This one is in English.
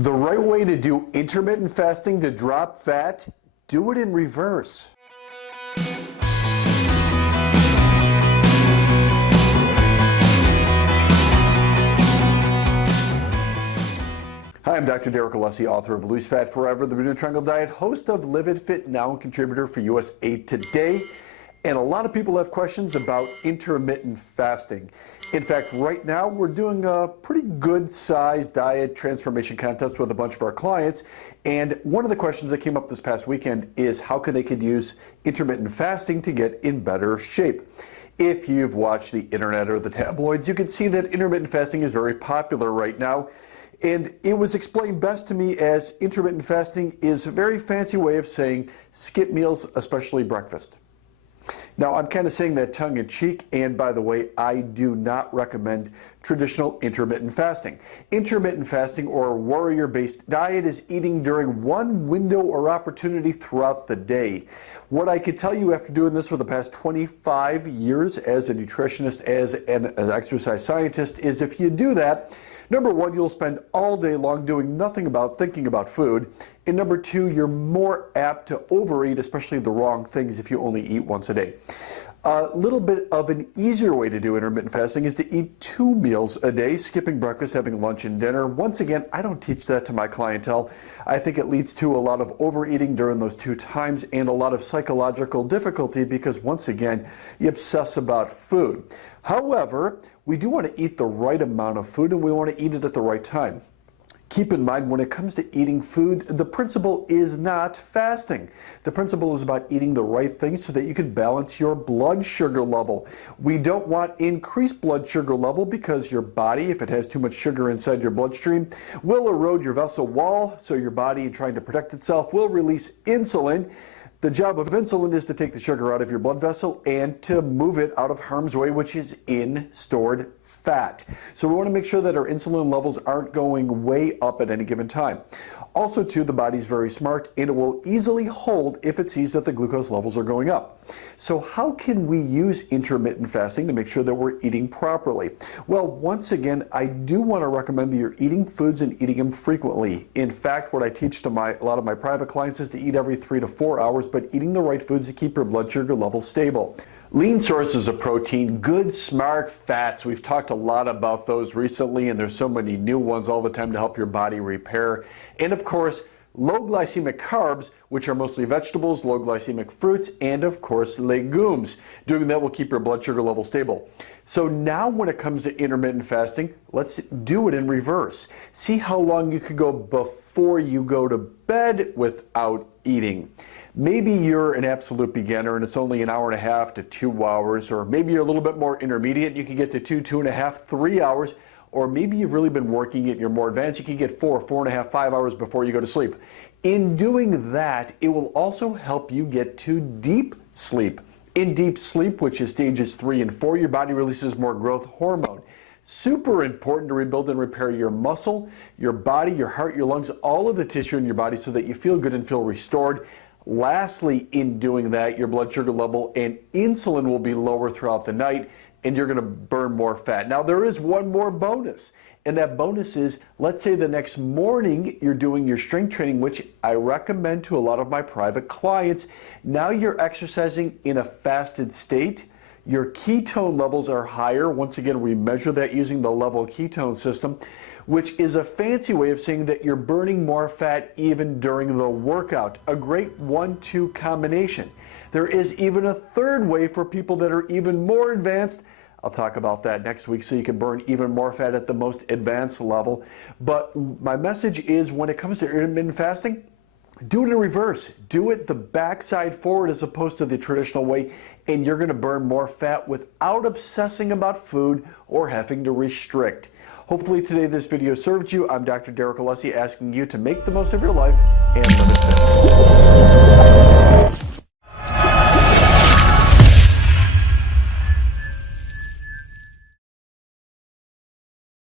The right way to do intermittent fasting to drop fat, do it in reverse. Hi, I'm Dr. Derek Alessi, author of Lose Fat Forever, The Bermuda Triangle Diet, host of Live It Fit Now, and contributor for USA Today. And a lot of people have questions about intermittent fasting. In fact, right now we're doing a pretty good sized diet transformation contest with a bunch of our clients. And one of the questions that came up this past weekend is how they could use intermittent fasting to get in better shape. If you've watched the internet or the tabloids, you can see that intermittent fasting is very popular right now. And it was explained best to me as intermittent fasting is a very fancy way of saying skip meals, especially breakfast. Now, I'm kind of saying that tongue in cheek, and by the way, I do not recommend traditional intermittent fasting. Intermittent fasting, or warrior-based diet, is eating during one window or opportunity throughout the day. What I could tell you after doing this for the past 25 years as a nutritionist, as an exercise scientist, is if you do that, number one, you'll spend all day long doing nothing about thinking about food. And number two, you're more apt to overeat, especially the wrong things, if you only eat once a day. A little bit of an easier way to do intermittent fasting is to eat 2 meals a day, skipping breakfast, having lunch and dinner. Once again, I don't teach that to my clientele. I think it leads to a lot of overeating during those 2 times and a lot of psychological difficulty because, once again, you obsess about food. However, we do want to eat the right amount of food, and we want to eat it at the right time. Keep in mind, when it comes to eating food, the principle is not fasting. The principle is about eating the right things so that you can balance your blood sugar level. We don't want increased blood sugar level because your body, if it has too much sugar inside your bloodstream, will erode your vessel wall, so your body, in trying to protect itself, will release insulin. The job of insulin is to take the sugar out of your blood vessel and to move it out of harm's way, which is in stored fat. So we want to make sure that our insulin levels aren't going way up at any given time. Also, too, the body's very smart, and it will easily hold if it sees that the glucose levels are going up. So how can we use intermittent fasting to make sure that we're eating properly? Well, once again, I do want to recommend that you're eating foods and eating them frequently. In fact, what I teach to a lot of my private clients is to eat every 3 to 4 hours, but eating the right foods to keep your blood sugar levels stable. Lean sources of protein, good, smart fats. We've talked a lot about those recently, and there's so many new ones all the time to help your body repair. And of course, low glycemic carbs, which are mostly vegetables, low glycemic fruits, and of course, legumes. Doing that will keep your blood sugar level stable. So now when it comes to intermittent fasting, let's do it in reverse. See how long you could go before you go to bed without eating. Maybe you're an absolute beginner and it's only an hour and a half to 2 hours, or maybe you're a little bit more intermediate, you can get to 2, 2.5, 3 hours, or maybe you've really been working it, you're more advanced, you can get 4, 4.5, 5 hours before you go to sleep. In doing that, it will also help you get to deep sleep. In deep sleep, which is stages 3 and 4, your body releases more growth hormone. Super important to rebuild and repair your muscle, your body, your heart, your lungs, all of the tissue in your body so that you feel good and feel restored. Lastly, in doing that, your blood sugar level and insulin will be lower throughout the night, and you're going to burn more fat. Now, there is one more bonus, and that bonus is, let's say the next morning you're doing your strength training, which I recommend to a lot of my private clients. Now you're exercising in a fasted state. Your ketone levels are higher. Once again, we measure that using the level ketone system, which is a fancy way of saying that you're burning more fat even during the workout. A great 1-2 combination. There is even a third way for people that are even more advanced. I'll talk about that next week so you can burn even more fat at the most advanced level. But my message is, when it comes to intermittent fasting, do it in reverse. Do it the backside forward as opposed to the traditional way, and you're going to burn more fat without obsessing about food or having to restrict. Hopefully today this video served you. I'm Dr. Derek Alessi, asking you to make the most of your life and live it fit.